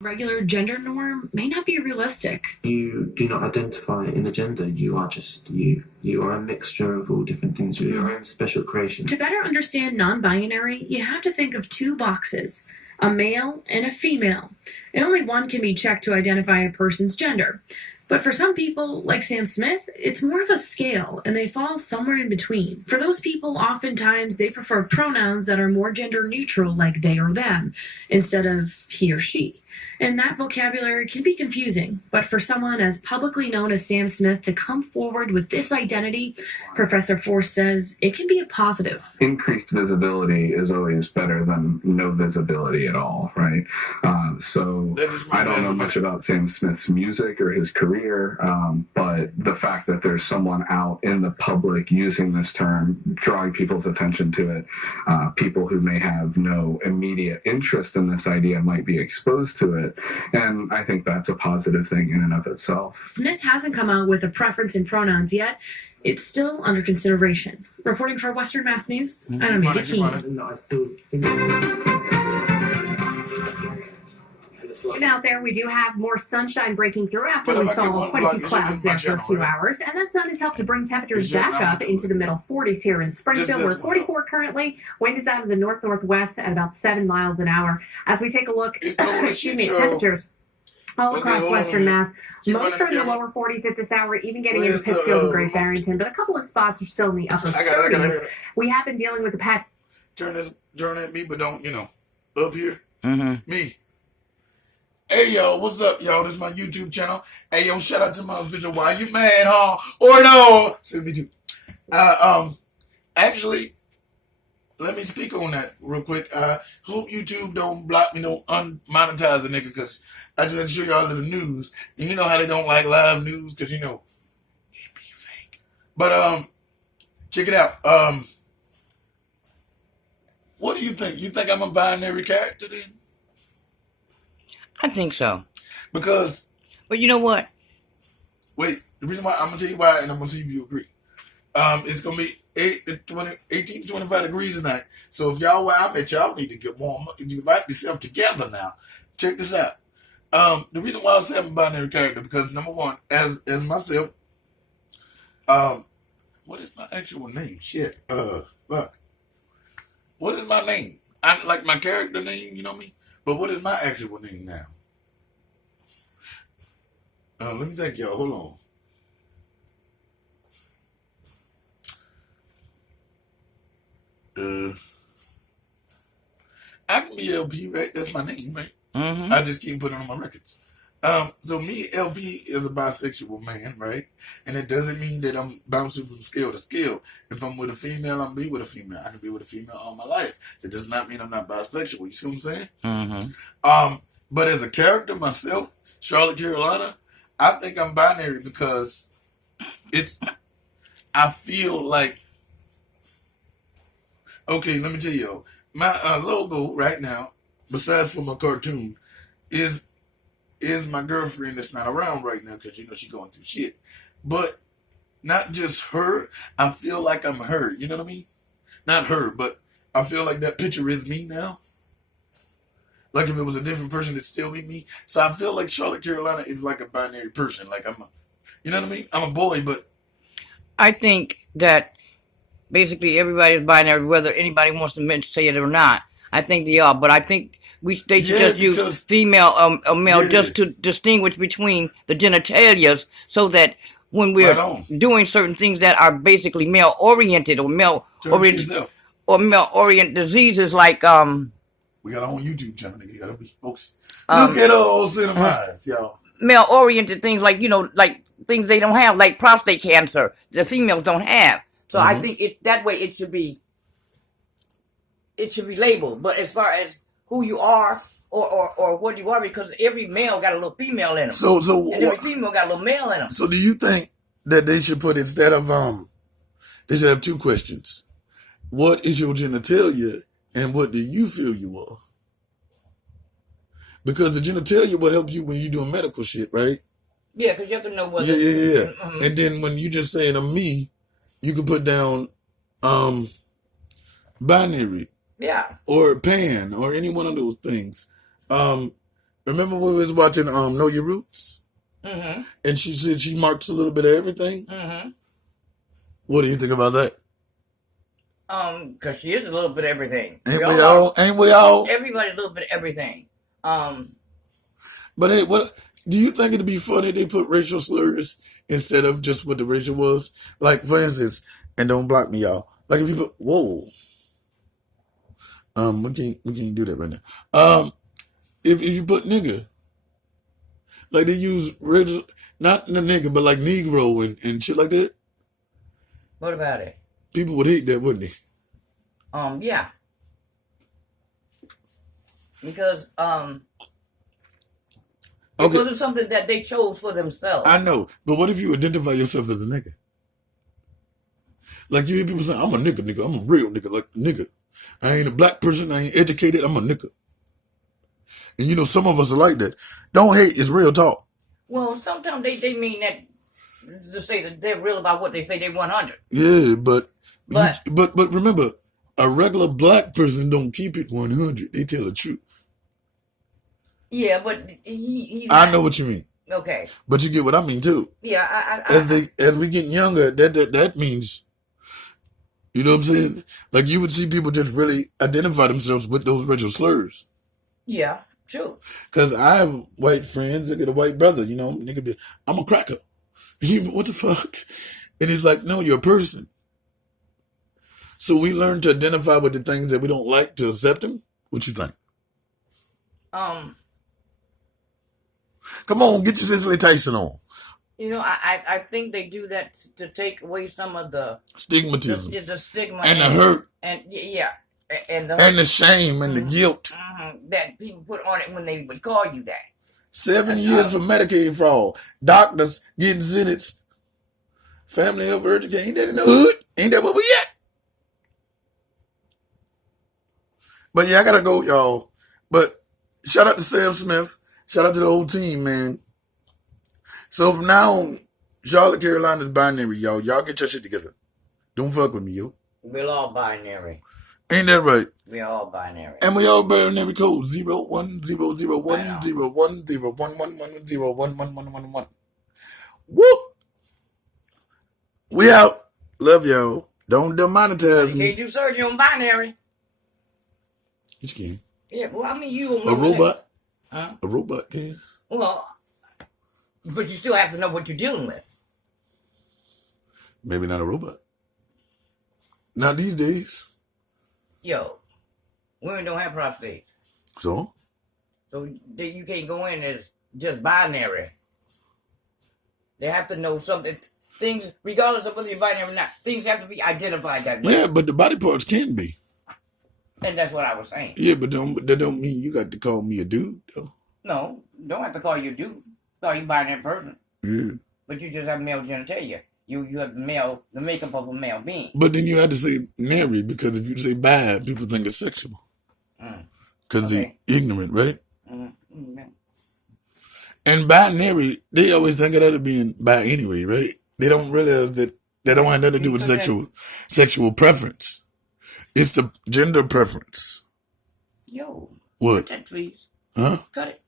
Regular gender norm may not be realistic. You do not identify in a gender. You are just you. You are a mixture of all different things. You're your own special creation. To better understand non-binary, you have to think of two boxes, a male and a female, and only one can be checked to identify a person's gender. But for some people, like Sam Smith, it's more of a scale, and they fall somewhere in between. For those people, oftentimes they prefer pronouns that are more gender neutral, like they or them, instead of he or she. And that vocabulary can be confusing, but for someone as publicly known as Sam Smith to come forward with this identity, Professor Force says it can be a positive. Increased visibility is always better than no visibility at all, right? So I don't know much about Sam Smith's music or his career, but the fact that there's someone out in the public using this term, drawing people's attention to it, people who may have no immediate interest in this idea might be exposed to it. And I think that's a positive thing in and of itself. Smith hasn't come out with a preference in pronouns yet. It's still under consideration. Reporting for Western Mass News, I'm Amanda Keene. And out there, we do have more sunshine breaking through after we saw quite a few clouds there for a few hours. And that sun has helped to bring temperatures back up into the middle 40s here in Springfield. We're 44 currently. Wind is out of the north-northwest at about 7 miles an hour. As we take a look at temperatures all across Western Mass, most are in the lower 40s at this hour, even getting into Pittsfield and Great Barrington. But a couple of spots are still in the upper 30s. We have been dealing with the Turn at me, but don't, up here. Me. Hey, yo, what's up, y'all? This is my YouTube channel. Hey, yo, shout out to my visual. Why you mad, huh? Or no? Send me too. Actually, let me speak on that real quick. Hope YouTube don't block me, don't unmonetize a nigga, because I just had to show y'all the news. And you know how they don't like live news, because, it be fake. But, check it out. What do you think? You think I'm a binary character then? I think so. Because... But you know what? Wait, the reason why, I'm going to tell you why, and I'm going to see if you agree. It's going to be 18 to 25 degrees tonight. So if y'all where I'm at, y'all need to get warm up. You invite yourself together now. Check this out. The reason why I say I'm a binary character, because number one, as myself, what is my actual name? Shit. Fuck. What is my name? I like my character name, you know me? But what is my actual name now? Let me think, y'all. Hold on. I can be LP, right? That's my name, right? Mm-hmm. I just keep putting it on my records. So me, LP, is a bisexual man, right? And it doesn't mean that I'm bouncing from scale to scale. If I'm with a female, I'm be with a female. I can be with a female all my life. It does not mean I'm not bisexual. You see what I'm saying? Mm-hmm. But as a character myself, Charlotte Carolina, I think I'm binary because I feel like, okay, let me tell you, my logo right now, besides for my cartoon, is my girlfriend that's not around right now because, she's going through shit. But not just her, I feel like I'm her. You know what I mean? Not her, but I feel like that picture is me now. Like if it was a different person, it'd still be me. So I feel like Charlotte Carolina is like a binary person. Like you know what I mean? I'm a boy, but... I think that basically everybody is binary, whether anybody wants to say it or not. I think they are, but I think they should just use female or male just to distinguish between the genitalias, so that when we're doing certain things that are basically male oriented or male oriented diseases, like we got our own YouTube channel, nigga. You gotta be focused. Look at those cinemas, y'all. Male oriented things like like things they don't have, like prostate cancer, the females don't have. So I think that way it should be labeled. But as far as who you are or what you are, because every male got a little female in them. So and every female got a little male in them. So do you think that they should put, instead of they should have two questions? What is your genitalia and what do you feel you are? Because the genitalia will help you when you're doing medical shit, right? Yeah, because you have to know what. Yeah. Mm-hmm. And then when you just saying I'm me, you can put down binary. Yeah. Or pan or any one of those things. Remember when we was watching Know Your Roots? Mm-hmm. And she said she marks a little bit of everything. Mm-hmm. What do you think about that? Because she is a little bit of everything. Ain't we all? Everybody a little bit of everything. But hey, what do you think it'd be funny if they put racial slurs instead of just what the racial was? Like, for instance, and don't block me, y'all. Like if you put whoa. We can't do that right now. If you put nigga, like they use racial, not the nigga, but like Negro and shit like that. What about it? People would hate that, wouldn't they? Yeah. Because it wasn't something that they chose for themselves. I know, but what if you identify yourself as a nigga? Like you hear people saying, I'm a nigga, I'm a real nigga, like nigga. I ain't a black person, I ain't educated, I'm a nigga. And you know, some of us are like that. Don't hate, it's real talk. Well, sometimes they mean that to say that they're real about what they say they 100. Yeah, but remember, a regular black person don't keep it 100. They tell the truth. Yeah, but I know what you mean. Okay. But you get what I mean too. Yeah, as we get younger, that means, you know what I'm saying? Like you would see people just really identify themselves with those racial slurs. Yeah, true. Because I have white friends that get a white brother, you know, nigga be, I'm a cracker. What the fuck? And it's like, no, you're a person. So we learn to identify with the things that we don't like to accept them. What you think? Come on, get your Cicely Tyson on. You know, I think they do that to take away some of the stigmatism, the stigma and the hurt, and yeah, and the shame and the guilt that people put on it when they would call you that. 7 years for Medicaid fraud, doctors getting sentenced, family health education. Ain't that in the hood? Ain't that where we at? But yeah, I gotta go, y'all. But shout out to Sam Smith. Shout out to the whole team, man. So from now on, Charlotte, Carolina is binary, y'all. Y'all get your shit together. Don't fuck with me, yo. We're all binary. Ain't that right? We're all binary. And we all binary code 010010101101111111. Whoop! We out. Love y'all. Don't demonetize me. You can't do surgery on binary. What you can? Yeah, well, I mean, you a robot? Huh? A robot can? Well, but you still have to know what you're dealing with. Maybe not a robot. Not these days. Yo, women don't have prostates. So you can't go in as just binary. They have to know something. Things, regardless of whether you're binary or not, things have to be identified that way. Yeah, but the body parts can be. And that's what I was saying. Yeah, but that don't mean you got to call me a dude, though. No, don't have to call you a dude. Call you binary person. Yeah. But you just have male genitalia. You have the makeup of a male being. But then you have to say nary, because if you say bad, people think it's sexual. Because they're ignorant, right? Mm-hmm. And binary, they always think of that as being bi anyway, right? They don't realize that they don't have nothing to do with sexual preference. It's the gender preference. Yo. What? Cut that, please. Huh? Cut it.